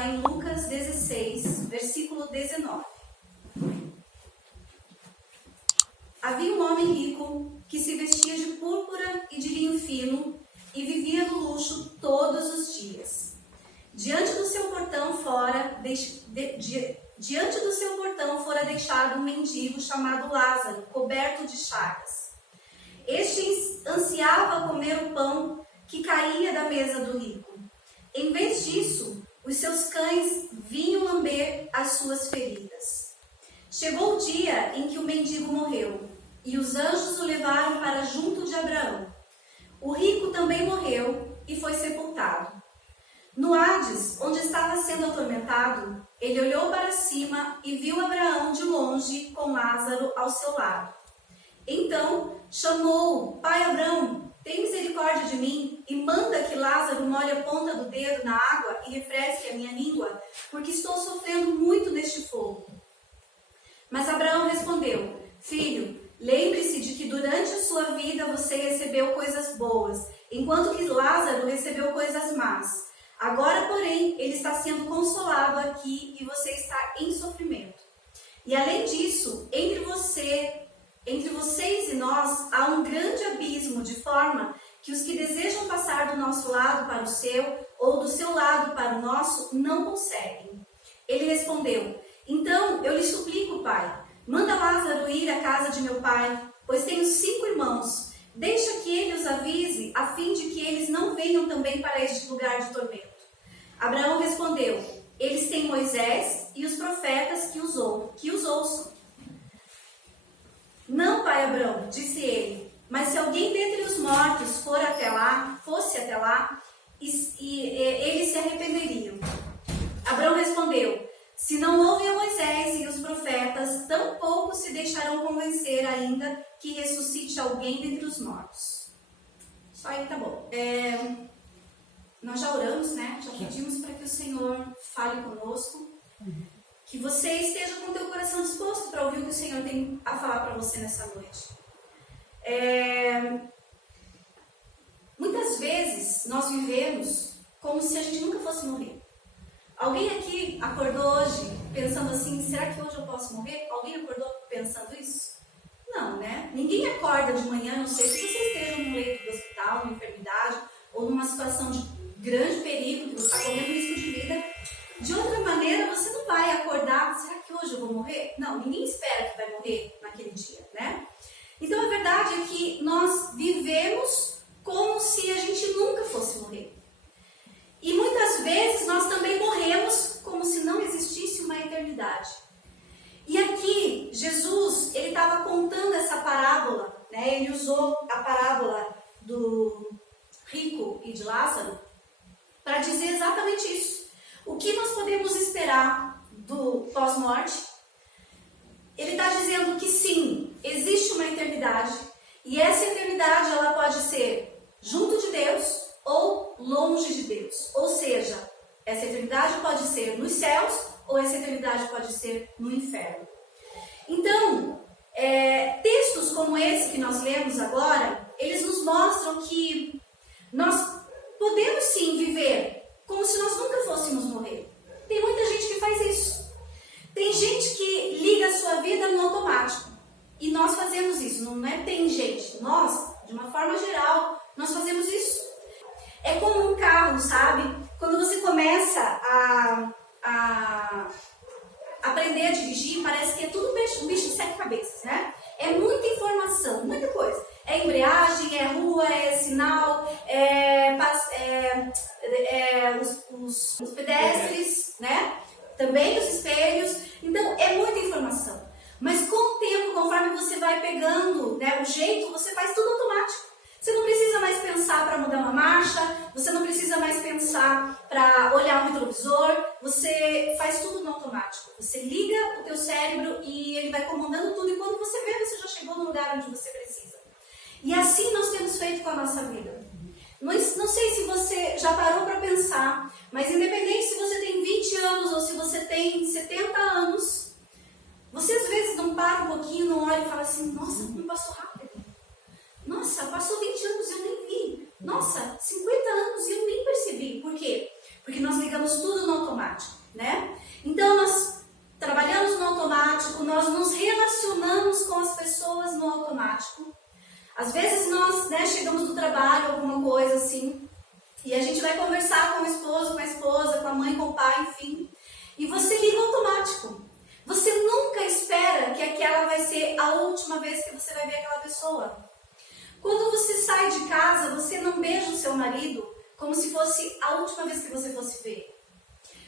lá em Lucas 16, versículo 19. Havia um homem rico que se vestia de púrpura e de linho fino e vivia no luxo todos os dias. Diante do seu portão fora deixado um mendigo chamado Lázaro, coberto de chagas. Este ansiava comer o pão que caía da mesa do rico. Em vez disso, os seus cães vinham lamber as suas feridas. Chegou o dia em que o mendigo morreu, e os anjos o levaram para junto de Abraão. O rico também morreu e foi sepultado. No Hades, onde estava sendo atormentado, ele olhou para cima e viu Abraão de longe com Lázaro ao seu lado. Então chamou: Pai Abraão, tem misericórdia de mim e manda que Lázaro molhe a ponta do dedo na água e refresque a minha língua, porque estou sofrendo muito neste fogo. Mas Abraão respondeu: Filho, lembre-se de que durante a sua vida você recebeu coisas boas, enquanto que Lázaro recebeu coisas más. Agora, porém, ele está sendo consolado aqui e você está em sofrimento. E além disso, entre vocês e nós há um grande abismo, de forma que os que desejam passar do nosso lado para o seu, ou do seu lado para o nosso, não conseguem. Ele respondeu: Então eu lhe suplico, pai, manda Lázaro ir à casa de meu pai, pois tenho 5 irmãos. Deixa que ele os avise, a fim de que eles não venham também para este lugar de tormento. Abraão respondeu: Eles têm Moisés e os profetas que os ouçam. Não, pai Abraão, disse ele, mas se alguém dentre os mortos fosse até lá, eles se arrependeriam. Abraão respondeu: Se não ouvem a Moisés e os profetas, tampouco se deixarão convencer ainda que ressuscite alguém dentre os mortos. Só aí tá bom. Nós já oramos, né? Já pedimos para que o Senhor fale conosco. Que você esteja com o teu coração disposto para ouvir o que o Senhor tem a falar para você nessa noite. Muitas vezes nós vivemos como se a gente nunca fosse morrer. Alguém aqui acordou hoje pensando assim: será que hoje eu posso morrer? Alguém acordou pensando isso? Não, né? Ninguém acorda de manhã, a não ser que você esteja num leito do hospital, numa enfermidade ou numa situação de grande perigo, que você está correndo risco de vida. De outra maneira, você não vai acordar: será que hoje eu vou morrer? Não, ninguém espera que vai morrer naquele dia, né? Então a verdade é que nós vivemos como se a gente nunca fosse morrer. E muitas vezes nós também morremos como se não existisse uma eternidade. E aqui, Jesus, ele estava contando essa parábola, né? Ele usou a parábola do rico e de Lázaro para dizer exatamente isso. O que nós podemos esperar do pós-morte? Ele está dizendo que sim, existe uma eternidade. E essa eternidade, ela pode ser junto de Deus ou longe de Deus. Ou seja, essa eternidade pode ser nos céus ou essa eternidade pode ser no inferno. Então, textos como esse que nós lemos agora, eles nos mostram que nós podemos sim viver como se nós nunca fôssemos morrer. Tem muita gente que faz isso. Tem gente que liga a sua vida no automático. E nós fazemos isso, não é tem gente. Nós, de uma forma geral, nós fazemos isso. É como um carro, sabe? Quando você começa a aprender a dirigir, parece que é tudo um bicho de 7 cabeças, né? É muita informação, muita coisa. É embreagem, é rua, é sinal, os pedestres, né? Também os espelhos. Então, é muita informação. Mas com o tempo, conforme você vai pegando, né, o jeito, você faz tudo automático. Você não precisa mais pensar para mudar uma marcha, você não precisa mais pensar para olhar o retrovisor, você faz tudo no automático. Você liga o teu cérebro e ele vai comandando tudo, e quando você vê, você já chegou no lugar onde você precisa. E assim nós temos feito com a nossa vida. Não sei se você já parou para pensar, mas independente se você tem 20 anos ou se você tem 70 anos, você às vezes não para um pouquinho, não olha e fala assim: nossa, como passou rápido. Nossa, passou 20 anos e eu nem vi. Nossa, 50 anos e eu nem percebi. Por quê? Porque nós ligamos tudo no automático. automático. Às vezes nós, né, chegamos do trabalho, alguma coisa assim, e a gente vai conversar com o esposo, com a esposa, com a mãe, com o pai, enfim, e você liga automático. Você nunca espera que aquela vai ser a última vez que você vai ver aquela pessoa. Quando você sai de casa, você não beija o seu marido como se fosse a última vez que você fosse ver.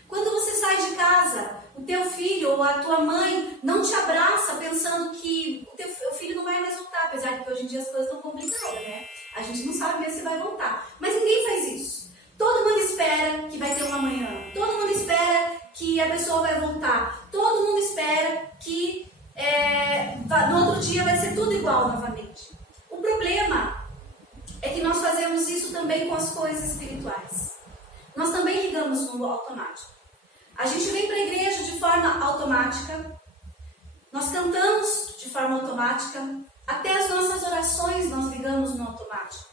Quando você sai de casa, o teu filho ou a tua mãe não te abraça pensando que o teu filho não vai mais voltar, apesar de que hoje em dia as coisas estão complicadas, né? A gente não sabe mesmo se vai voltar. Mas ninguém faz isso. Todo mundo espera que vai ter uma manhã. Todo mundo espera que a pessoa vai voltar. Todo mundo espera que no outro dia vai ser tudo igual novamente. O problema é que nós fazemos isso também com as coisas espirituais. Nós também ligamos no automático. A gente vem para a igreja de forma automática, nós cantamos de forma automática, até as nossas orações nós ligamos no automático.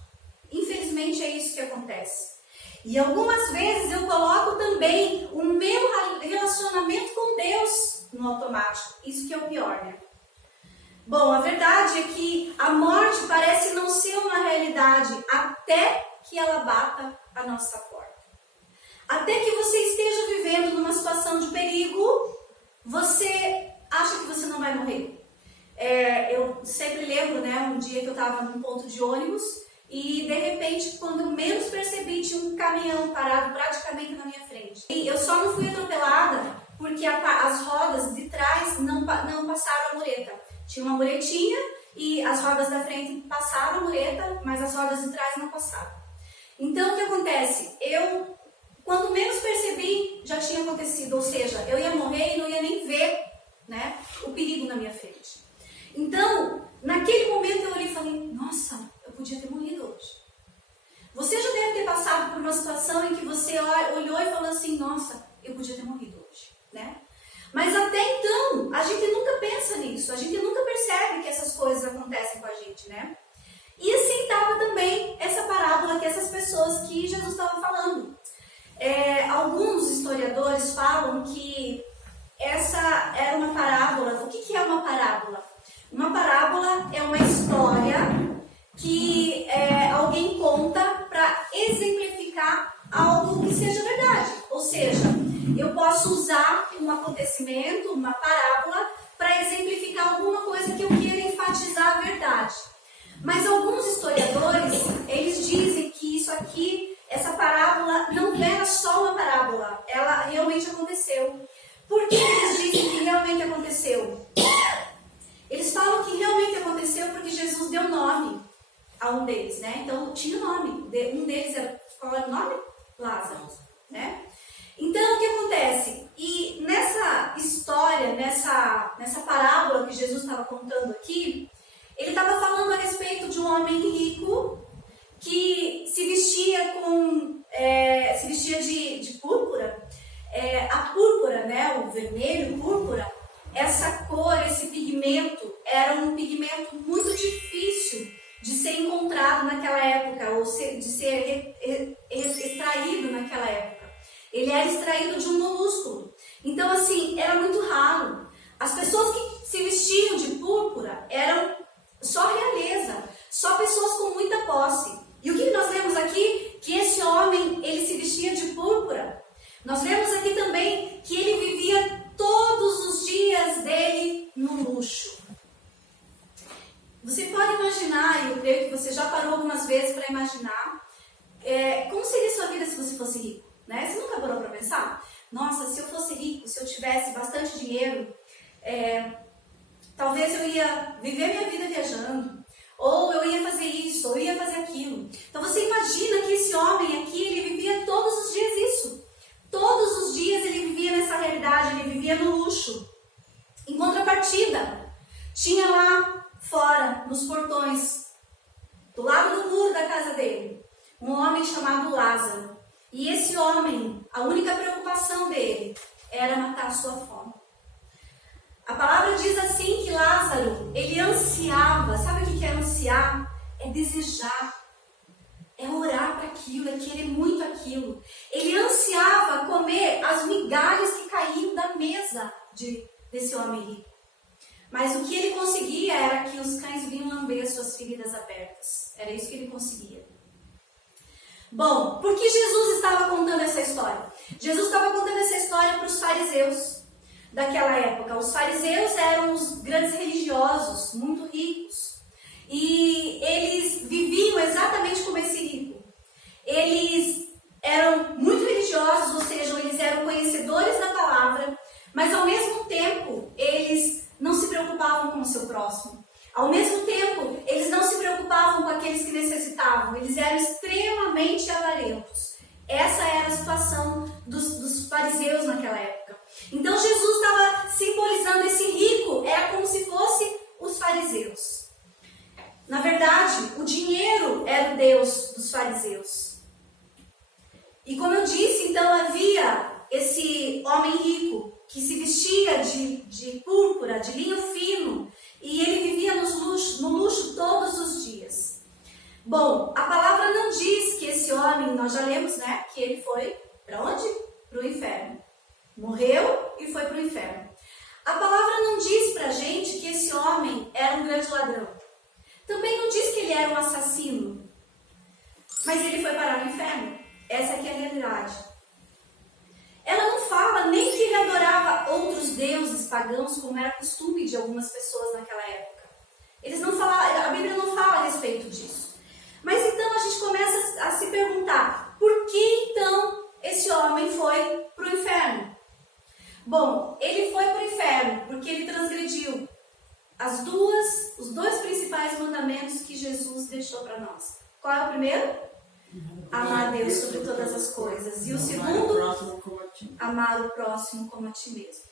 Infelizmente é isso que acontece. E algumas vezes eu coloco também o meu relacionamento com Deus no automático. Isso que é o pior, né? Bom, a verdade é que a morte parece não ser uma realidade até que ela bata a nossa porta. Até que você esteja vivendo numa situação de perigo, você acha que você não vai morrer. Eu sempre lembro, né, um dia que eu estava num ponto de ônibus e de repente, quando menos percebi, tinha um caminhão parado praticamente na minha frente. E eu só não fui atropelada porque as rodas de trás não passaram a mureta. Tinha uma muretinha e as rodas da frente passaram a mureta, mas as rodas de trás não passaram. Então, o que acontece? Quando menos percebi, já tinha acontecido. Ou seja, eu ia morrer e não ia nem ver, né, o perigo na minha frente. Então, naquele momento eu olhei e falei, nossa, eu podia ter morrido hoje. Você já deve ter passado por uma situação em que você olhou e falou assim, nossa, eu podia ter morrido hoje, né? Mas até então, a gente nunca pensa nisso, a gente nunca percebe que essas coisas acontecem com a gente, né? E assim estava também essa parábola que essas pessoas que Jesus estava falando. Alguns historiadores falam que essa era uma parábola. O que é uma parábola? Uma parábola é uma história que alguém conta para exemplificar algo que seja verdade. Ou seja, eu posso usar um acontecimento, uma parábola, para exemplificar alguma coisa que eu queira enfatizar a verdade. Mas alguns historiadores, eles dizem que isso aqui, essa parábola, não era só uma parábola, ela realmente aconteceu. Por que eles dizem que realmente aconteceu? Eles falam que realmente aconteceu porque Jesus deu nome a um deles, né? Então, tinha nome. Um deles era, qual era o nome? Lázaro, né? Então, o que acontece? E nessa história, nessa parábola que Jesus estava contando aqui, ele estava falando a respeito de um homem rico que se vestia de púrpura. A púrpura, né, o vermelho, púrpura, essa cor, esse pigmento, era um pigmento muito difícil de ser encontrado naquela época, ou de ser extraído naquela época. Ele era extraído de um molúsculo. Então, assim, era muito raro. As pessoas que se vestiam de púrpura eram só realeza, só pessoas com muita posse. E o que nós vemos aqui? Que esse homem, ele se vestia de púrpura. Nós vemos aqui também que ele vivia todos os dias dele no luxo. Você pode imaginar, e eu creio que você já parou algumas vezes para imaginar, como seria a sua vida se você fosse rico, né? Você nunca parou para pensar? Nossa, se eu fosse rico, se eu tivesse bastante dinheiro, talvez eu ia viver minha vida viajando, ou eu ia fazer isso, ou eu ia fazer aquilo. Então você imagina que esse homem aqui, ele vivia todos os dias isso. Todos os dias ele vivia nessa realidade, ele vivia no luxo. Em contrapartida, tinha lá fora, nos portões, do lado do muro da casa dele, um homem chamado Lázaro. E esse homem, a única preocupação dele era matar a sua fome. A palavra diz assim que Lázaro, ele ansiava. Sabe o que é ansiar? É desejar. É orar para aquilo, é querer muito aquilo. Ele ansiava comer as migalhas que caíam da mesa desse homem rico. Mas o que ele conseguia era que os cães vinham lamber suas feridas abertas. Era isso que ele conseguia. Bom, por que Jesus estava contando essa história? Jesus estava contando essa história para os fariseus daquela época. Os fariseus eram os grandes religiosos, muito ricos. E eles viviam exatamente como esse rico. Eles eram muito religiosos, ou seja, eles eram conhecedores da palavra, mas ao mesmo tempo eles não se preocupavam com o seu próximo. Ao mesmo tempo, eles não se preocupavam com aqueles que necessitavam. Eles eram extremamente avarentos. Essa era a situação dos fariseus naquela época. Então Jesus estava simbolizando esse rico, era como se fosse os fariseus. Na verdade, o dinheiro era o Deus dos fariseus. E como eu disse, então havia esse homem rico que se vestia de púrpura, de linho fino, e ele vivia no luxo todos os dias. Bom, a palavra não diz que esse homem, nós já lemos, né, que ele foi para onde? Para o inferno. Morreu e foi para o inferno. A palavra não diz para a gente que esse homem era um grande ladrão. Também não diz que ele era um assassino. Mas ele foi parar no inferno. Essa aqui é a realidade. Ela não fala nem que ele adorava outros deuses pagãos, como era costume de algumas pessoas naquela época. Eles não falam, a Bíblia não fala a respeito disso. Mas então a gente começa a se perguntar, por que então esse homem foi para o inferno? Bom, ele foi para o inferno porque ele transgrediu os dois principais mandamentos que Jesus deixou para nós. Qual é o primeiro? Amar a Deus sobre todas as coisas. E o segundo, amar o próximo como a ti mesmo.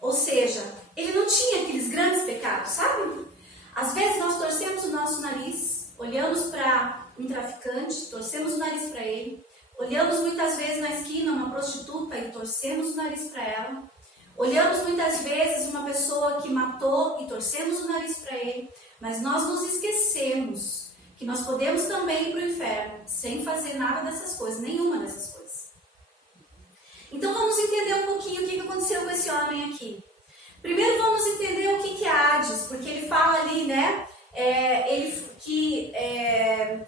Ou seja, ele não tinha aqueles grandes pecados, sabe? Às vezes nós torcemos o nosso nariz, olhamos para um traficante, torcemos o nariz para ele. Olhamos muitas vezes na esquina uma prostituta e torcemos o nariz para ela. Olhamos muitas vezes uma pessoa que matou e torcemos o nariz para ele. Mas nós nos esquecemos que nós podemos também ir para o inferno sem fazer nada dessas coisas, nenhuma dessas coisas. Então vamos entender um pouquinho o que aconteceu com esse homem aqui. Primeiro vamos entender o que é Hades, porque ele fala ali, né,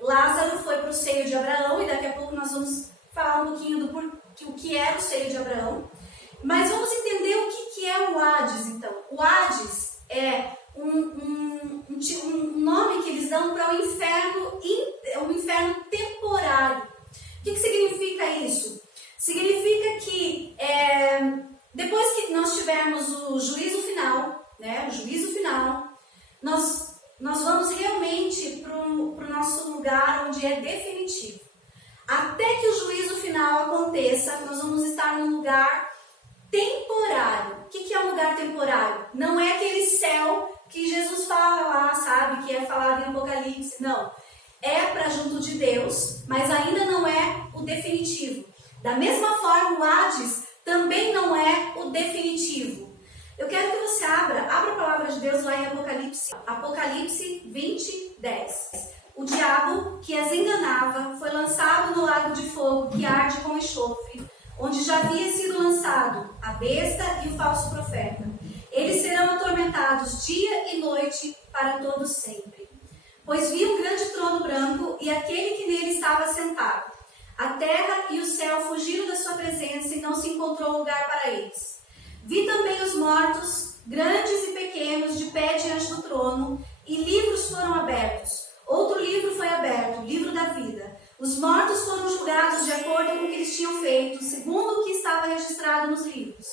Lázaro foi para o seio de Abraão, e daqui a pouco nós vamos falar um pouquinho do que era o seio de Abraão. Mas vamos entender o que é o Hades, então. O Hades é um nome que eles dão para um inferno temporário. O que significa isso? Significa que depois que nós tivermos o juízo final, né, nós vamos realmente para o nosso lugar onde é definitivo. Até que o juízo final aconteça, nós vamos estar num lugar temporário. O que é um lugar temporário? Não é aquele céu que Jesus fala lá, sabe? Que é falado em Apocalipse. Não. É para junto de Deus, mas ainda não é o definitivo. Da mesma forma, o Hades também não é o definitivo. Eu quero que você abra a palavra de Deus lá em Apocalipse. Apocalipse 20, 10. O diabo que as enganava foi lançado no lago de fogo que arde com enxofre, onde já havia sido lançado a besta e o falso profeta. Eles serão atormentados dia e noite para todo sempre. Pois vi um grande trono branco e aquele que nele estava sentado. A terra e o céu fugiram da sua presença e não se encontrou lugar para eles. Vi também os mortos, grandes e pequenos, de pé diante do trono, e livros foram abertos. Outro livro foi aberto, o livro da vida. Os mortos foram julgados de acordo com o que eles tinham feito, segundo o que estava registrado nos livros.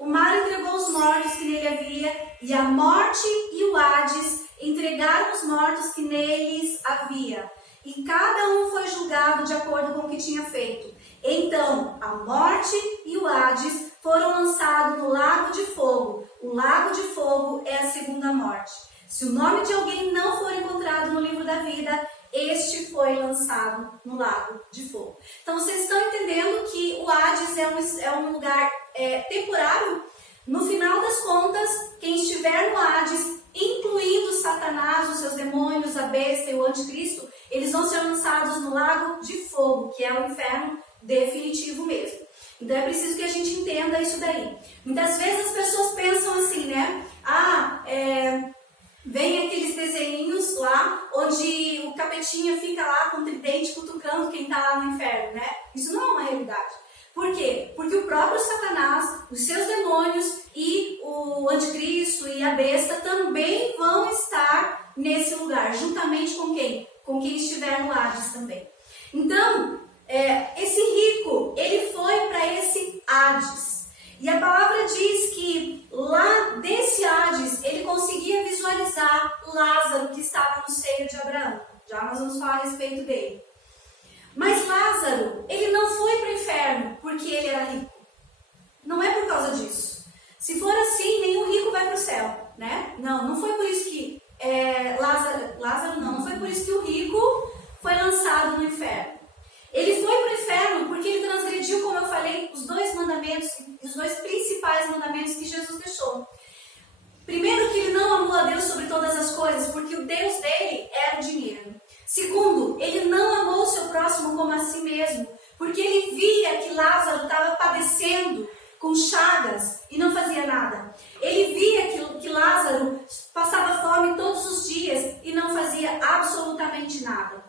O mar entregou os mortos que nele havia, e a morte e o Hades entregaram os mortos que neles havia. E cada um foi julgado de acordo com o que tinha feito. Então, a morte e o Hades foram lançados no lago de fogo. O lago de fogo é a segunda morte. Se o nome de alguém não for encontrado no livro da vida, este foi lançado no lago de fogo. Então, vocês estão entendendo que o Hades é um lugar temporário? No final das contas, quem estiver no Hades, incluindo Satanás, os seus demônios, a besta e o anticristo, eles vão ser lançados no lago de fogo, que é o inferno definitivo mesmo. Então é preciso que a gente entenda isso daí. Muitas vezes as pessoas pensam assim, né? Vem aqueles desenhinhos lá, onde o capetinha fica lá com o tridente cutucando quem está lá no inferno, né? Isso não é uma realidade. Por quê? Porque o próprio Satanás, os seus demônios e o anticristo e a besta também vão estar nesse lugar, juntamente com quem? Com quem estiver no Hades também. Então, esse rico, ele foi para esse Hades. E a palavra diz que lá desse Hades, ele conseguia visualizar Lázaro que estava no seio de Abraão. Já nós vamos falar a respeito dele. Mas Lázaro, ele não foi para o inferno porque ele era rico. Não é por causa disso. Se for assim, nenhum rico vai para o céu, né? Não foi por isso que não foi por isso que o rico foi lançado no inferno. Ele foi para o inferno porque ele transgrediu, como eu falei, os dois mandamentos, os dois principais mandamentos que Jesus deixou. Primeiro, que ele não amou a Deus sobre todas as coisas, porque o Deus dele era o dinheiro. Segundo, ele não amou o seu próximo como a si mesmo, porque ele via que Lázaro estava padecendo com chagas e não fazia nada. Ele via que Lázaro passava fome todos os dias e não fazia absolutamente nada.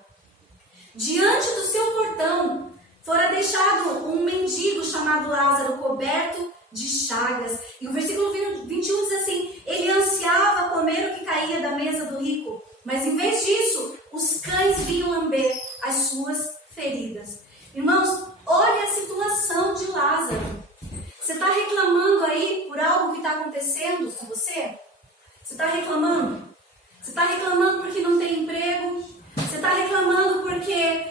Diante do seu portão, fora deixado um mendigo chamado Lázaro, coberto de chagas. E o versículo 21 diz assim: ele ansiava comer o que caía da mesa do rico, mas em vez disso, os cães vinham lamber as suas feridas. Irmãos, olha a situação de Lázaro. Você está reclamando aí por algo que está acontecendo com você? Você está reclamando? Você está reclamando porque não tem emprego? Você está reclamando porque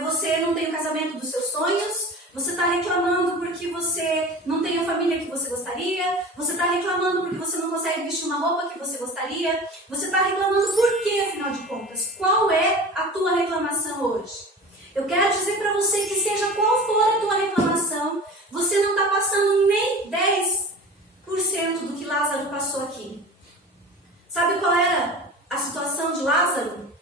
você não tem o casamento dos seus sonhos? Você está reclamando porque você não tem a família que você gostaria? Você está reclamando porque você não consegue vestir uma roupa que você gostaria? Você está reclamando por quê, afinal de contas? Qual é a tua reclamação hoje? Eu quero dizer para você que seja qual for a tua reclamação, você não está passando nem 10% do que Lázaro passou aqui. Sabe qual era a situação de Lázaro?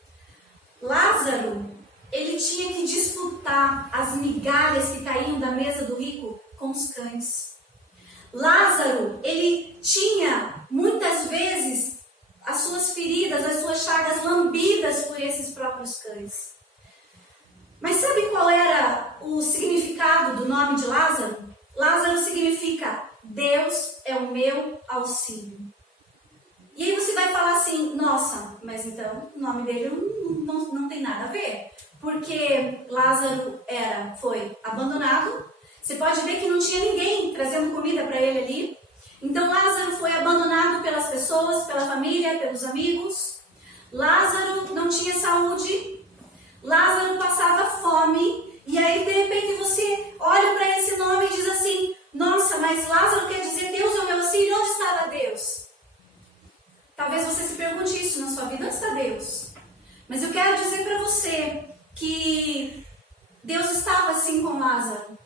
Lázaro, ele tinha que disputar as migalhas que caíam da mesa do rico com os cães. Lázaro, ele tinha muitas vezes as suas feridas, as suas chagas lambidas por esses próprios cães. Mas sabe qual era o significado do nome de Lázaro? Lázaro significa Deus é o meu auxílio. E aí você vai falar assim, nossa, mas então o nome dele não tem nada a ver. Porque Lázaro foi abandonado. Você pode ver que não tinha ninguém trazendo comida para ele ali. Então Lázaro foi abandonado pelas pessoas, pela família, pelos amigos. Lázaro não tinha saúde. Lázaro passava fome. E aí de repente você olha para esse nome e diz assim, nossa, mas Lázaro quer dizer Deus é o meu auxílio. Onde estava Deus? Talvez você se pergunte isso na sua vida, onde está Deus? Mas eu quero dizer para você que Deus estava sim com Lázaro.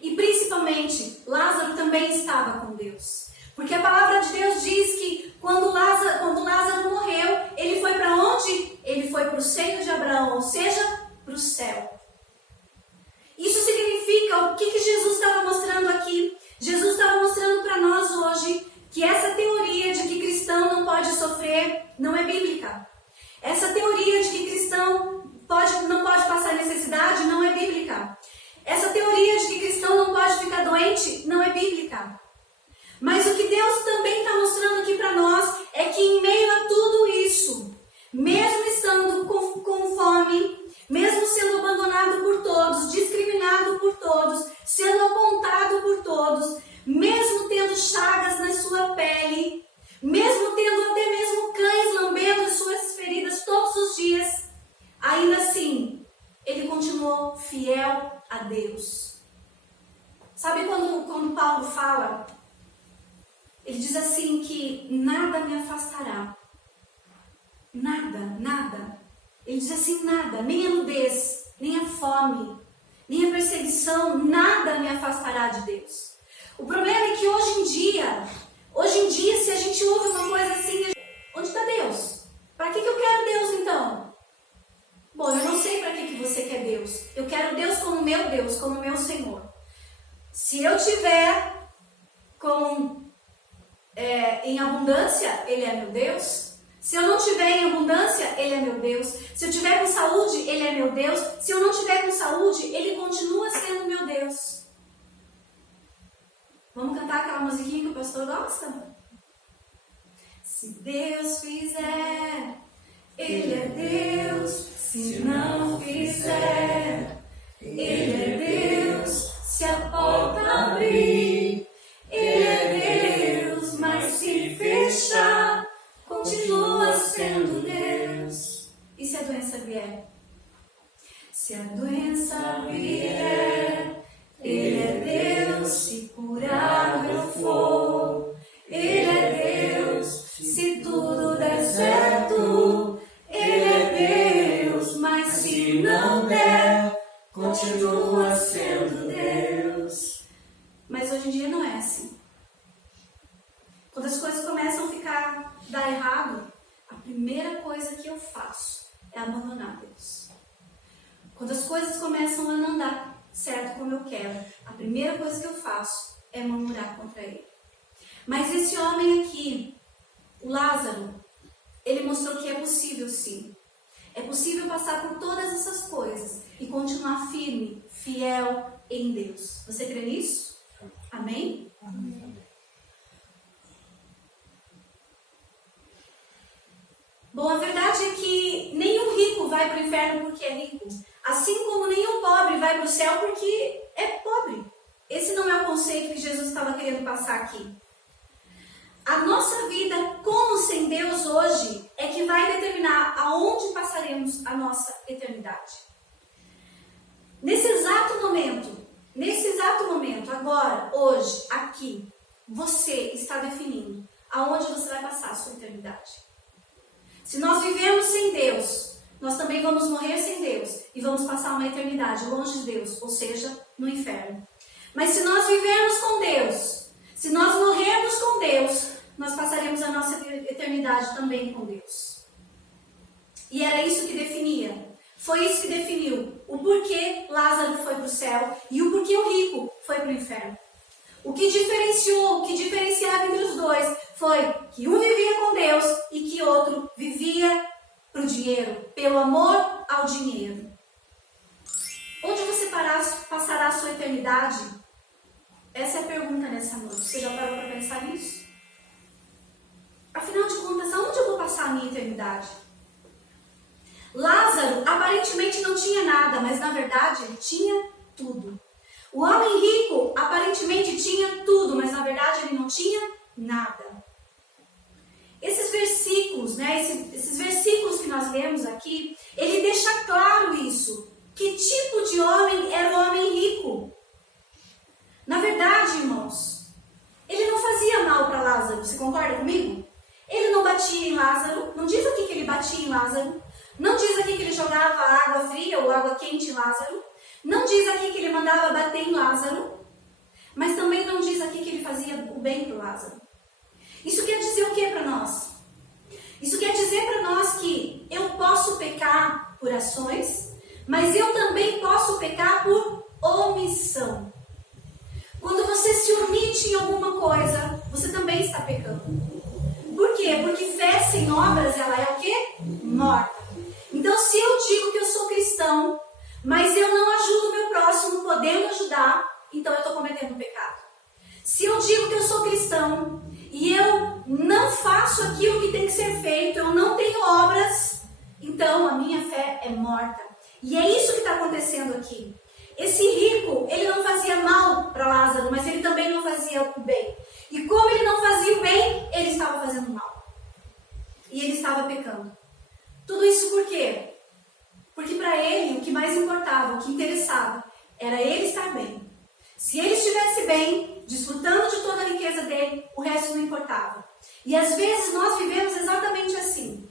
E principalmente, Lázaro também estava com Deus. Porque a palavra de Deus diz que quando Lázaro morreu, ele foi para onde? Ele foi para o seio de Abraão, ou seja, para o céu. Isso significa, o que Jesus estava mostrando aqui? Jesus estava mostrando para nós hoje que essa teoria de que cristão não pode sofrer não é bíblica. Essa teoria de que cristão não pode passar necessidade não é bíblica. Essa teoria de que cristão não pode ficar doente não é bíblica. Mas o que Deus também está mostrando aqui para nós é que em meio a tudo isso, mesmo estando com fome, mesmo sendo abandonado por todos, discriminado por todos, sendo apontado por todos, mesmo tendo chagas na sua pele, mesmo tendo até mesmo cães lambendo as suas feridas todos os dias, ainda assim, ele continuou fiel a Deus. Sabe quando Paulo fala, ele diz assim que nada me afastará. Nada. Ele diz assim, nada, nem a nudez, nem a fome, nem a perseguição, nada me afastará de Deus. O problema é que hoje em dia, se a gente ouve uma coisa assim, onde está Deus? Para que eu quero Deus então? Bom, eu não sei para que você quer Deus. Eu quero Deus, como meu Senhor. Se eu tiver com em abundância, Ele é meu Deus. Se eu não tiver em abundância, Ele é meu Deus. Se eu tiver com saúde, Ele é meu Deus. Se eu não tiver com saúde, Ele continua sendo meu Deus. Vamos cantar aquela musiquinha que o pastor gosta? Se Deus fizer, Ele é Deus. Se não fizer, Ele é Deus. Se a porta abrir, Ele é Deus. Mas se fechar, continua sendo Deus. E se a doença vier? Se a doença vier, Ele é Deus. Se curar eu for, Ele é Deus. Se tudo der certo, Ele é Deus. Mas se não der, continua sendo Deus. Mas hoje em dia não é assim. Quando as coisas começam a dar errado, a primeira coisa que eu faço é abandonar Deus. Quando as coisas começam a não dar certo como eu quero, a primeira coisa que eu faço é murmurar contra Ele. Mas esse homem aqui, o Lázaro, ele mostrou que é possível sim. É possível passar por todas essas coisas e continuar firme, fiel em Deus. Você crê nisso? Amém? Amém. Bom, a verdade é que nenhum rico vai para o inferno porque é rico. Assim como nenhum pobre vai para o céu porque é pobre. Esse não é o conceito que Jesus estava querendo passar aqui. A nossa vida como sem Deus hoje é que vai determinar aonde passaremos a nossa eternidade. Nesse exato momento, agora, hoje, aqui, você está definindo aonde você vai passar a sua eternidade. Se nós vivemos sem Deus, nós também vamos morrer sem Deus e vamos passar uma eternidade longe de Deus, ou seja, no inferno. Mas se nós vivermos com Deus, se nós morrermos com Deus, nós passaremos a nossa eternidade também com Deus. E era isso que definia. Foi isso que definiu o porquê Lázaro foi para o céu e o porquê o rico foi para o inferno. O que diferenciava entre os dois foi que um vivia com Deus e que outro vivia para o dinheiro, pelo amor ao dinheiro. Onde você passará a sua eternidade? Essa é a pergunta nessa noite. Você já parou para pensar nisso? Afinal de contas, aonde eu vou passar a minha eternidade? Lázaro aparentemente não tinha nada, mas na verdade ele tinha tudo. O homem rico aparentemente tinha tudo, mas na verdade ele não tinha nada. Esses versículos, esses versículos que nós lemos aqui, ele deixa claro isso. Que tipo de homem era o homem rico? Na verdade, irmãos, ele não fazia mal para Lázaro, você concorda comigo? Ele não batia em Lázaro, não diz aqui que ele batia em Lázaro, não diz aqui que ele jogava água fria ou água quente em Lázaro, não diz aqui que ele mandava bater em Lázaro, mas também não diz aqui que ele fazia o bem para Lázaro. Isso quer dizer o que para nós? Isso quer dizer para nós que eu posso pecar por ações, mas eu também posso pecar por omissão. Quando você se omite em alguma coisa, você também está pecando. Por quê? Porque fé sem obras, ela é o quê? Morta. Então, se eu digo que eu sou cristão, mas eu não ajudo o meu próximo podendo ajudar, então eu estou cometendo um pecado. Se eu digo que eu sou cristão e eu não faço aquilo que tem que ser feito, eu não tenho obras, então a minha fé é morta. E é isso que está acontecendo aqui. Esse rico, ele não fazia mal para Lázaro, mas ele também não fazia o bem. E como ele não fazia o bem, ele estava fazendo mal. E ele estava pecando. Tudo isso por quê? Porque para ele, o que mais importava, o que interessava, era ele estar bem. Se ele estivesse bem, desfrutando de toda a riqueza dele, o resto não importava. E às vezes nós vivemos exatamente assim.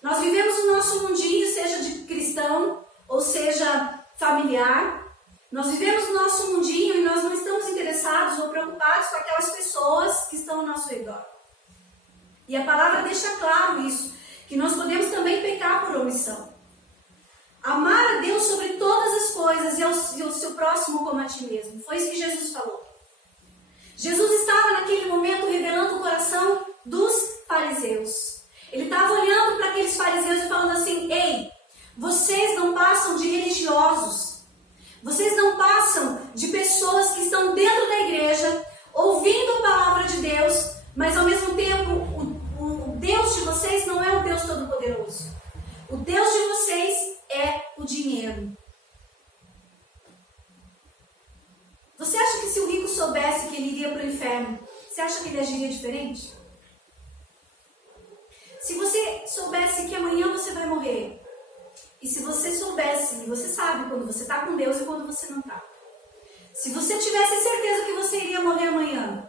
Nós vivemos o nosso mundinho, seja de cristão, ou seja familiar. Nós vivemos o nosso mundinho e nós não estamos interessados ou preocupados com aquelas pessoas que estão ao nosso redor. E a palavra deixa claro isso, que nós podemos também pecar por omissão. Amar a Deus sobre todas as coisas e o seu próximo como a ti mesmo. Foi isso que Jesus falou. Jesus estava naquele momento revelando o coração dos fariseus. Ele estava olhando para aqueles fariseus e falando assim: ei, vocês não passam de religiosos. Vocês não passam de pessoas que estão dentro da igreja, ouvindo a palavra de Deus, mas ao mesmo tempo o Deus de vocês não é o Deus Todo-Poderoso. O Deus de vocês é o dinheiro. Você acha que se o rico soubesse que ele iria para o inferno, você acha que ele agiria diferente? Se você soubesse que amanhã você vai morrer, e se você soubesse, e você sabe quando você está com Deus e quando você não está. Se você tivesse certeza que você iria morrer amanhã,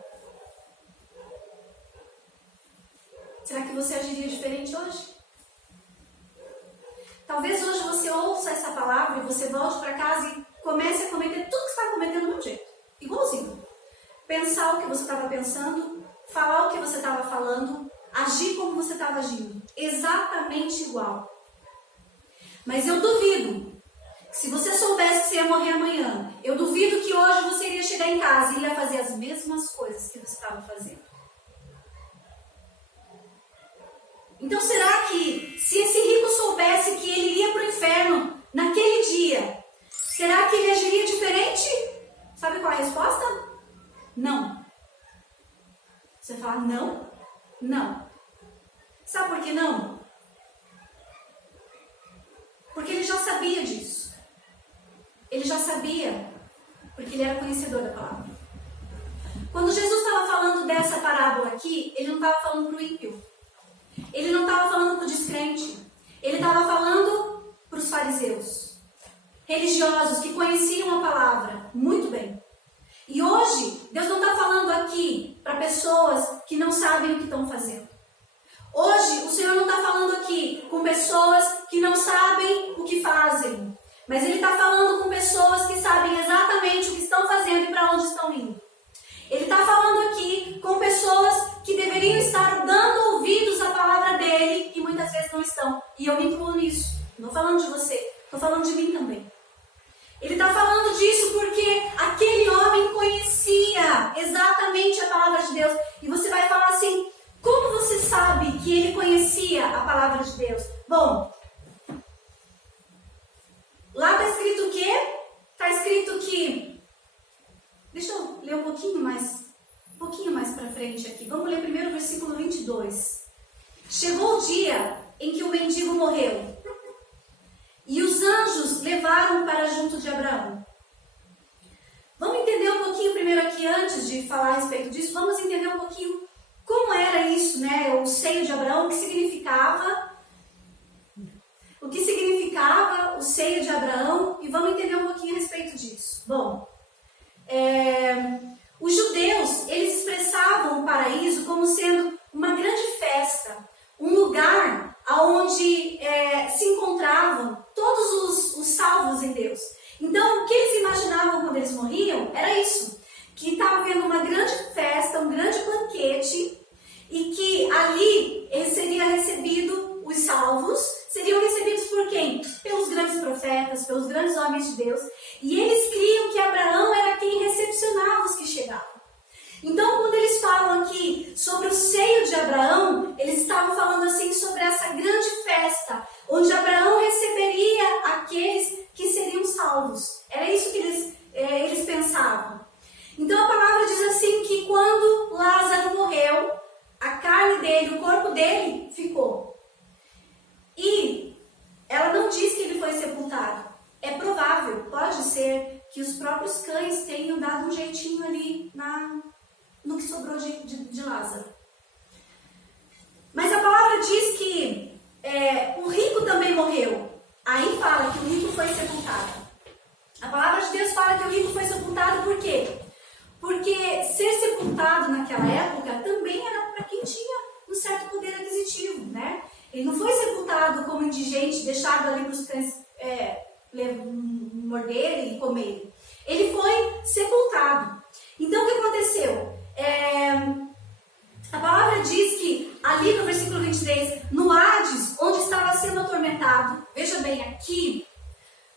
será que você agiria diferente hoje? Talvez hoje você ouça essa palavra e você volte para casa e comece a cometer tudo que você está cometendo do mesmo jeito. Igualzinho. Pensar o que você estava pensando, falar o que você estava falando, agir como você estava agindo. Exatamente igual. Mas eu duvido, se você soubesse que você ia morrer amanhã, eu duvido que hoje você iria chegar em casa e ia fazer as mesmas coisas que você estava fazendo. Então será que, se esse rico soubesse que ele iria para o inferno naquele dia, será que ele agiria diferente? Sabe qual é a resposta? Não. Você fala não? Não. Sabe por que não? Porque ele já sabia disso. Ele já sabia, porque ele era conhecedor da palavra. Quando Jesus estava falando dessa parábola aqui, ele não estava falando para o ímpio. Ele não estava falando para o descrente. Ele estava falando para os fariseus, religiosos que conheciam a palavra muito bem. E hoje, Deus não está falando aqui para pessoas que não sabem o que estão fazendo. Hoje, o Senhor não está falando aqui com pessoas que não sabem o que fazem. Mas Ele está falando com pessoas que sabem exatamente o que estão fazendo e para onde estão indo. Ele está falando aqui com pessoas que deveriam estar dando ouvidos à palavra dEle e muitas vezes não estão. E eu me incluo nisso. Não estou falando de você, estou falando de mim também. Ele está falando disso porque aquele homem conhecia exatamente a palavra de Deus. E você vai falar assim: como você sabe que ele conhecia a palavra de Deus? Bom, lá está escrito o quê? Está escrito que... Deixa eu ler um pouquinho mais para frente aqui. Vamos ler primeiro o versículo 22. Chegou o dia em que o mendigo morreu, e os anjos levaram para junto de Abraão. Vamos entender um pouquinho primeiro aqui, antes de falar a respeito disso, vamos entender um pouquinho como era isso, né? O seio de Abraão, o que significava o seio de Abraão, e vamos entender um pouquinho a respeito disso. Bom, os judeus, eles expressavam o paraíso como sendo uma grande festa, um lugar onde se encontravam todos os salvos em Deus. Então, o que eles imaginavam quando eles morriam era isso, que estava havendo uma grande festa, um grande banquete, e que ali seria recebido os salvos, seriam recebidos por quem? Pelos grandes profetas, pelos grandes homens de Deus, e eles criam que Abraão era quem recepcionava os que chegavam. Então, quando eles falam aqui sobre o seio de Abraão, eles estavam falando assim sobre essa grande festa, onde Abraão receberia aqueles que seriam salvos. Era isso que eles pensavam. Então, a palavra diz assim que quando Lázaro morreu, a carne dele, o corpo dele ficou. E ela não diz que ele foi sepultado. É provável, pode ser, que os próprios cães tenham dado um jeitinho ali no que sobrou de Lázaro. Mas a palavra diz que o rico também morreu. Aí fala que o rico foi sepultado. A palavra de Deus fala que o rico foi sepultado por quê? Porque ser sepultado naquela época também era para quem tinha um certo poder aquisitivo, né? Ele não foi sepultado como indigente, deixado ali para os cães morderem e comerem. Ele foi sepultado. Então, o que aconteceu? A palavra diz que ali no versículo 23, no Hades, onde estava sendo atormentado, veja bem, aqui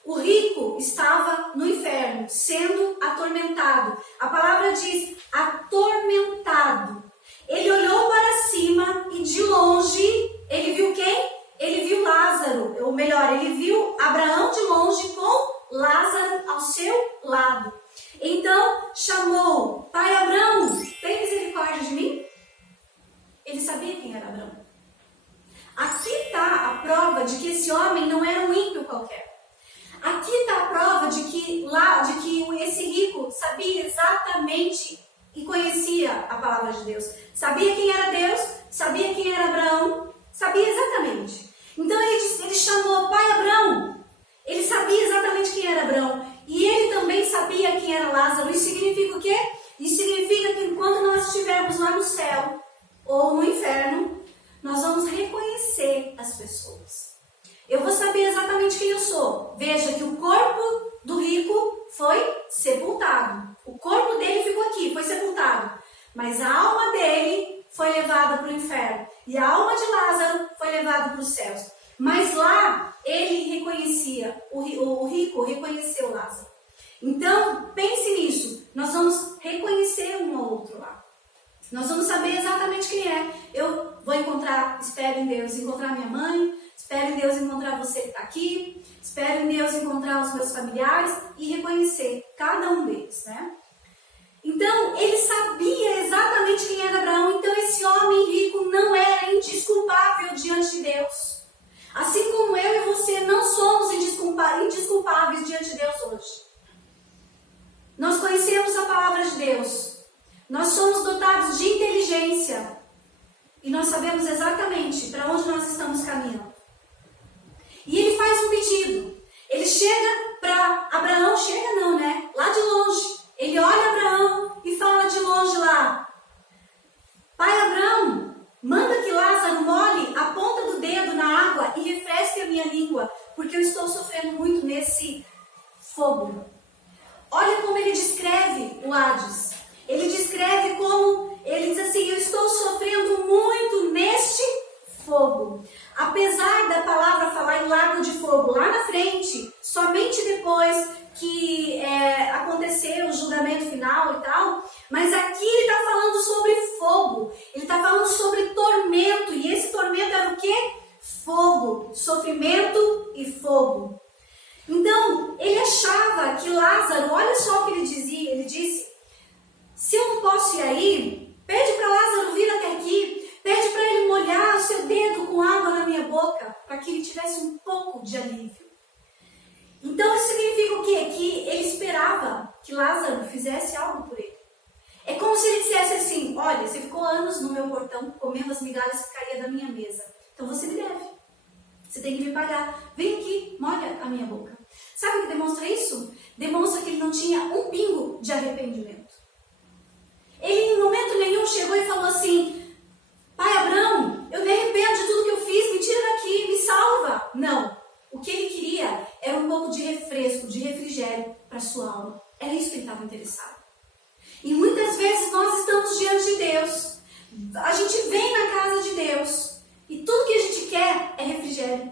O rico estava no inferno, sendo atormentado. A palavra diz atormentado. Ele olhou para cima e de longe, ele viu quem? Ele viu Lázaro, ou melhor, ele viu Abraão de longe com Lázaro ao seu lado. Então chamou: pai Abraão, tem misericórdia de mim? Ele sabia quem era Abraão. Aqui está a prova de que esse homem não era um ímpio qualquer. Aqui está a prova de que esse rico sabia exatamente e conhecia a palavra de Deus. Sabia quem era Deus, sabia quem era Abraão, sabia exatamente. Então ele chamou: pai Abraão. Ele sabia exatamente quem era Abraão. E ele também sabia quem era Lázaro. Isso significa o quê? Isso significa que quando nós estivermos lá no céu ou no inferno, nós vamos reconhecer as pessoas. Eu vou saber exatamente quem eu sou. Veja que o corpo do rico foi sepultado. O corpo dele ficou aqui, foi sepultado. Mas a alma dele foi levada para o inferno. E a alma de Lázaro foi levada para os céus. Mas lá ele reconhecia, o rico reconheceu Lázaro. Então, pense nisso. Nós vamos reconhecer um ao outro lá. Nós vamos saber exatamente quem é. Eu vou espero em Deus encontrar minha mãe, espero em Deus encontrar você que está aqui, espero em Deus encontrar os meus familiares e reconhecer cada um deles, né? Então, ele sabia exatamente quem era Abraão. Então, esse homem rico não era indesculpável diante de Deus. Assim como eu e você não somos indesculpáveis diante de Deus hoje. Nós conhecemos a palavra de Deus. Nós somos dotados de inteligência. E nós sabemos exatamente para onde nós estamos caminhando. E ele faz um pedido. Ele chega para Abraão, lá de longe. Ele olha Abraão e fala de longe lá: pai Abraão, manda que Lázaro molhe a ponta do dedo na água e refresque a minha língua, porque eu estou sofrendo muito nesse fogo. Olha como ele descreve o Hades. Ele descreve como, ele diz assim: eu estou sofrendo muito neste fogo. Apesar da palavra falar em lago de fogo lá na frente, somente depois que aconteceu o julgamento final e tal, mas aqui ele está falando sobre fogo, ele está falando sobre tormento, e esse tormento era o quê? Fogo, sofrimento e fogo. Então, ele achava que Lázaro, olha só o que ele dizia, ele disse: se eu não posso ir aí, pede para Lázaro vir até aqui, pede para ele molhar o seu dedo com água na minha boca, para que ele tivesse um pouco de alívio. Então, isso significa o quê? Que ele esperava que Lázaro fizesse algo por ele. É como se ele dissesse assim: olha, você ficou anos no meu portão comendo as migalhas que caíam da minha mesa, então você me deve. Você tem que me pagar. Vem aqui, molha a minha boca. Sabe o que demonstra isso? Demonstra que ele não tinha um pingo de arrependimento. Ele em momento nenhum chegou e falou assim: pai Abraão, eu me arrependo de tudo que eu fiz, me tira daqui, me salva. Não. O que ele queria era um pouco de refresco, de refrigério para sua alma. Era isso que ele estava interessado. E muitas vezes nós estamos diante de Deus. A gente vem na casa de Deus e tudo que a gente quer é refrigério.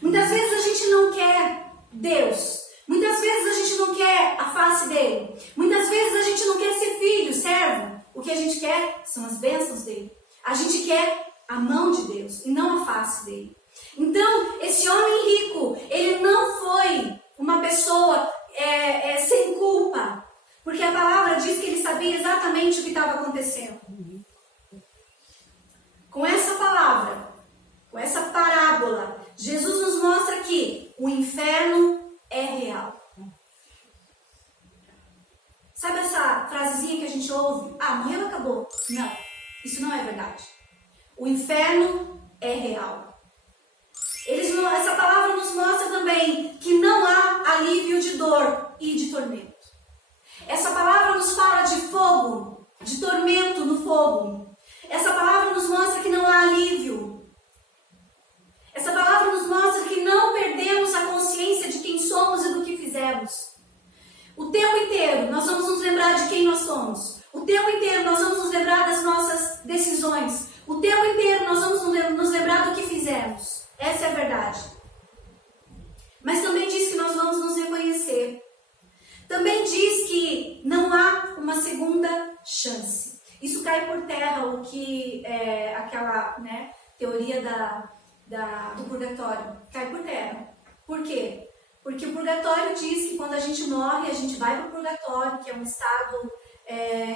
Muitas vezes a gente não quer Deus. Muitas vezes a gente não quer a face dele. Muitas vezes a gente não quer ser filho, servo. O que a gente quer são as bênçãos dele. A gente quer a mão de Deus e não a face dele. Então, esse homem rico, ele não foi uma pessoa sem culpa. Porque a palavra diz que ele sabia exatamente o que estava acontecendo. Com essa palavra, com essa parábola, Jesus nos mostra que o inferno é real. Sabe essa frasezinha que a gente ouve? Ah, morreu, acabou. Não, isso não é verdade. O inferno é real. Essa palavra nos mostra também que não há alívio de dor e de tormento. Essa palavra nos fala de fogo, de tormento no fogo. Essa palavra nos mostra que não há alívio. Essa palavra nos mostra que não perdemos a consciência de quem somos e do que fizemos. O tempo inteiro nós vamos nos lembrar de quem nós somos. O tempo inteiro nós vamos nos lembrar das nossas decisões. O tempo inteiro nós vamos nos lembrar do que fizemos. Essa é a verdade. Mas também diz que nós vamos Também diz que não há uma segunda chance. Isso cai por terra o que é aquela, né, teoria do purgatório. Cai por terra. Por quê? Porque o purgatório diz que quando a gente morre, a gente vai para o purgatório, que é um estado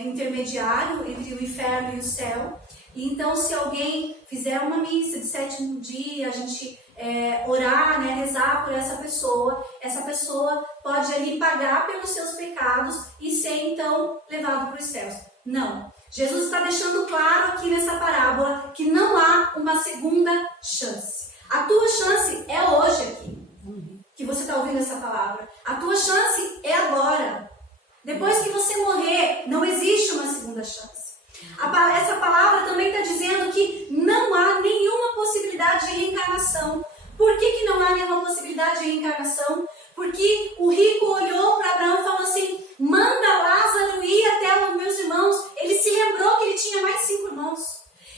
intermediário entre o inferno e o céu. E então, se alguém fizer uma missa de 7º dia, a gente orar, né, rezar por essa pessoa pode ali pagar pelos seus pecados e ser então levado para os céus. Não. Jesus está deixando claro aqui nessa parábola que não há uma segunda chance. A tua chance é hoje aqui, que você está ouvindo essa palavra. A tua chance é agora. Depois que você morrer, não existe uma segunda chance. Essa palavra também está dizendo que não há nenhuma possibilidade de reencarnação. Por que não há nenhuma possibilidade de reencarnação? Porque o rico olhou para Abraão e falou assim: manda Lázaro ir até os meus irmãos. Ele se lembrou que ele tinha mais 5 irmãos.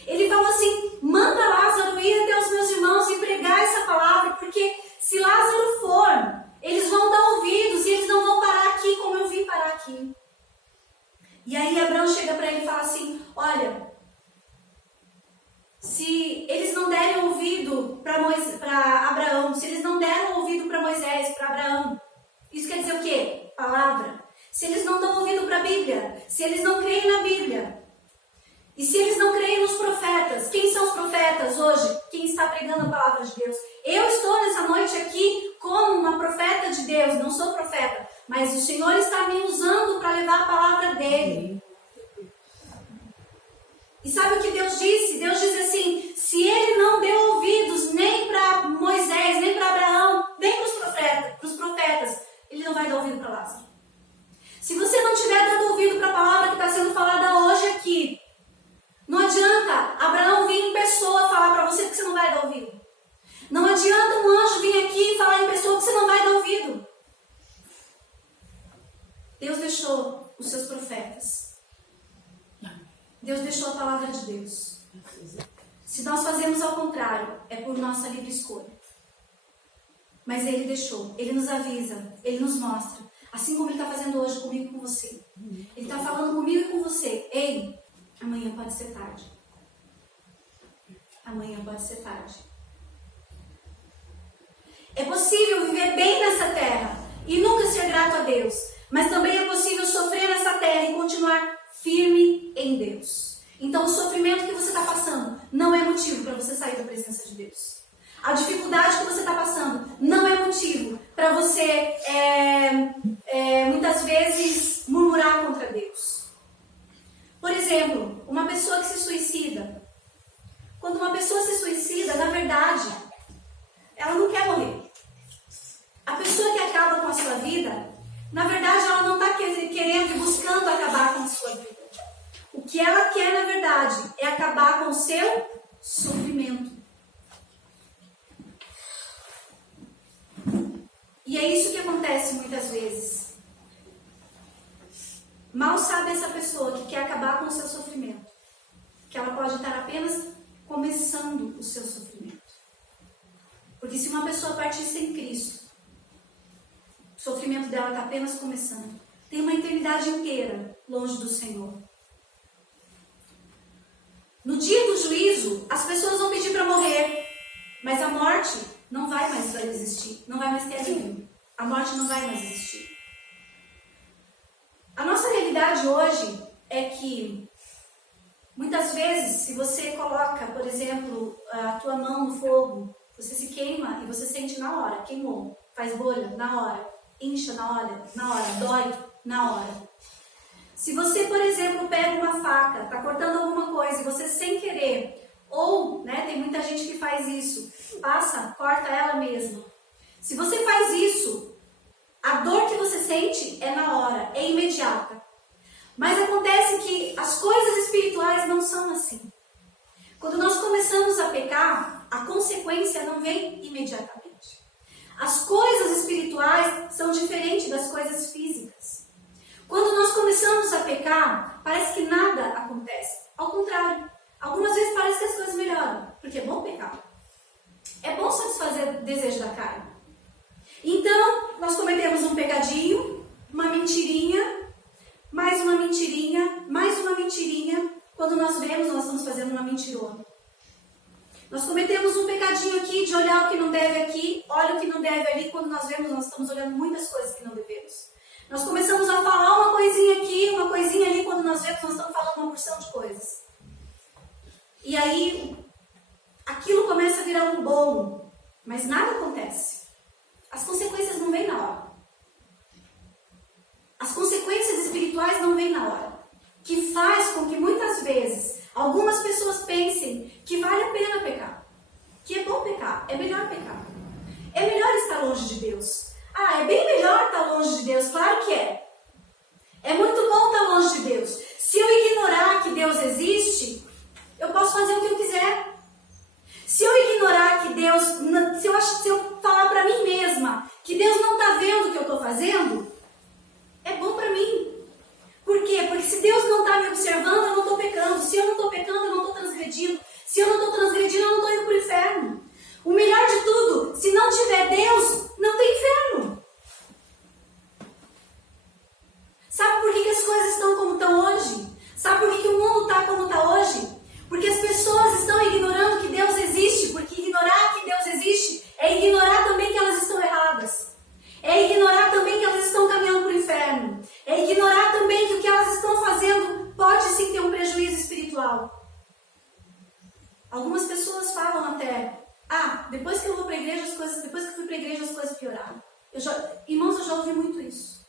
Ele falou assim: manda Lázaro ir até os meus irmãos e pregar essa palavra, porque se Lázaro for, eles vão dar ouvidos e eles não vão parar aqui como eu vim parar aqui. E aí Abraão chega para ele e fala assim: olha, se eles não derem ouvido para Abraão, se eles não deram ouvido para Moisés, para Abraão, isso quer dizer o quê? Palavra. Se eles não dão ouvido para a Bíblia, se eles não creem na Bíblia, e se eles não creem nos profetas, quem são os profetas hoje? Quem está pregando a palavra de Deus? Eu estou nessa noite aqui como uma profeta de Deus, não sou profeta, mas o Senhor está me usando para levar a palavra dele. E sabe o que Deus disse? Deus disse assim: se ele não deu ouvidos nem para Moisés, nem para Abraão, nem para os profetas, ele não vai dar ouvido para Lázaro. Se você não tiver dando ouvido para a palavra que está sendo falada hoje aqui, não adianta Abraão vir em pessoa falar para você que você não vai dar ouvido. Não adianta um anjo vir aqui e falar em pessoa que você não vai dar ouvido. Deus deixou os seus profetas. Deus deixou a palavra de Deus. Se nós fazemos ao contrário, é por nossa livre escolha. Mas Ele deixou, Ele nos avisa, Ele nos mostra. Assim como Ele está fazendo hoje comigo e com você. Ele está falando comigo e com você. Ei, amanhã pode ser tarde. Amanhã pode ser tarde. É possível viver bem nessa terra e nunca ser grato a Deus. Mas também é possível sofrer nessa terra e continuar firme em Deus. Então o sofrimento que você está passando não é motivo para você sair da presença de Deus. A dificuldade que você está passando não é motivo para você muitas vezes murmurar contra Deus. Por exemplo, uma pessoa que se suicida. Quando uma pessoa se suicida, na verdade, ela não quer morrer. A pessoa que acaba com a sua vida, na verdade, ela não está querendo e buscando acabar com a sua vida. O que ela quer, na verdade, é acabar com o seu sofrimento. E é isso que acontece muitas vezes. Mal sabe essa pessoa que quer acabar com o seu sofrimento, que ela pode estar apenas começando o seu sofrimento. Porque se uma pessoa partir sem Cristo, o sofrimento dela está apenas começando. Tem uma eternidade inteira longe do Senhor. No dia do juízo, as pessoas vão pedir para morrer, mas a morte não vai mais existir, não vai mais ter fim. A morte não vai mais existir. A nossa realidade hoje é que, muitas vezes, se você coloca, por exemplo, a tua mão no fogo, você se queima e você sente na hora, queimou, faz bolha na hora, incha na hora, dói na hora. Se você, por exemplo, pega uma faca, está cortando alguma coisa e você sem querer, ou, né, tem muita gente que faz isso, corta ela mesma. Se você faz isso, a dor que você sente é na hora, é imediata. Mas acontece que as coisas espirituais não são assim. Quando nós começamos a pecar, a consequência não vem imediatamente. As coisas espirituais são diferentes das coisas físicas. Quando nós começamos a pecar, parece que nada acontece. Ao contrário, algumas vezes parece que as coisas melhoram, porque é bom pecar. É bom satisfazer o desejo da carne. Então, nós cometemos um pecadinho, uma mentirinha, mais uma mentirinha, mais uma mentirinha. Quando nós vemos, nós estamos fazendo uma mentirona. Nós cometemos um pecadinho aqui de olhar o que não deve aqui, olha o que não deve ali. Quando nós vemos, nós estamos olhando muitas coisas que não devemos. Nós começamos a falar uma coisinha aqui, uma coisinha ali. Quando nós vemos, nós estamos falando uma porção de coisas. E aí, aquilo começa a virar um bolo, mas nada acontece. As consequências não vêm na hora. As consequências espirituais não vêm na hora. Que faz com que muitas vezes algumas pessoas pensem que vale a pena pecar. Que é bom pecar, é melhor pecar. É melhor estar longe de Deus. Ah, é bem melhor estar longe de Deus, claro que é. É muito bom estar longe de Deus. Se eu ignorar que Deus existe, eu posso fazer o que eu quiser. Se eu ignorar que Deus, se eu falar para mim mesma que Deus não está vendo o que eu estou fazendo, é bom para mim. Por quê? Porque se Deus não está me observando, eu não estou pecando. Se eu não estou pecando, eu não estou transgredindo. Se eu não estou transgredindo, eu não estou indo para o inferno. O melhor de tudo, se não tiver Deus, não tem inferno. Sabe por que as coisas estão como estão hoje? Sabe por que o mundo está como está hoje? Porque as pessoas estão ignorando que Deus existe. Porque ignorar que Deus existe é ignorar também que elas estão erradas. É ignorar também que elas estão caminhando para o inferno. É ignorar também que o que elas estão fazendo pode sim ter um prejuízo espiritual. Algumas pessoas falam até, depois que eu vou para a igreja, depois que eu fui para a igreja, as coisas pioraram. Irmãos, eu já ouvi muito isso.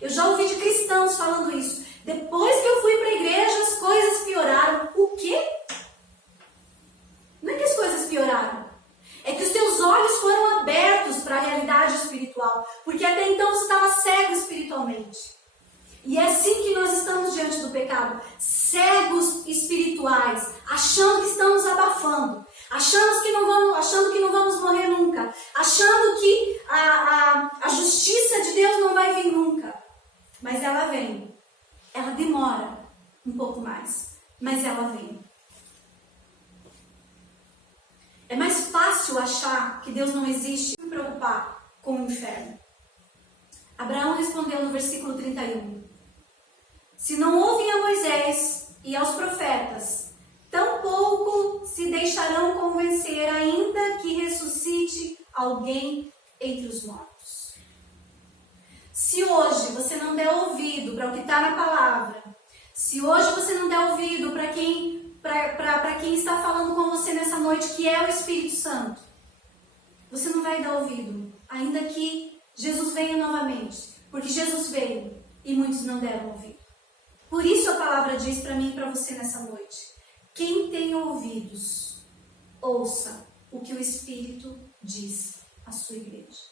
Eu já ouvi de cristãos falando isso. Depois que eu fui para a igreja, as coisas pioraram. O quê? Não é que as coisas pioraram. É que os teus olhos foram abertos para a realidade espiritual. Porque até então você estava cego espiritualmente. E é assim que nós estamos diante do pecado. Cegos espirituais. Achando que estamos abafando. Achando que não vamos morrer nunca. Achando que a justiça de Deus não vai vir nunca. Mas ela vem. Ela demora um pouco mais. Mas ela vem. É mais fácil achar que Deus não existe e me preocupar com o inferno. Abraão respondeu no versículo 31. Se não ouvem a Moisés e aos profetas, tampouco se deixarão convencer, ainda que ressuscite alguém entre os mortos. Se hoje você não der ouvido para o que está na palavra, se hoje você não der ouvido para quem está falando com você nessa noite, que é o Espírito Santo, você não vai dar ouvido, ainda que Jesus venha novamente, porque Jesus veio e muitos não deram ouvido. Por isso a palavra diz para mim e para você nessa noite: quem tem ouvidos, ouça o que o Espírito diz à sua igreja.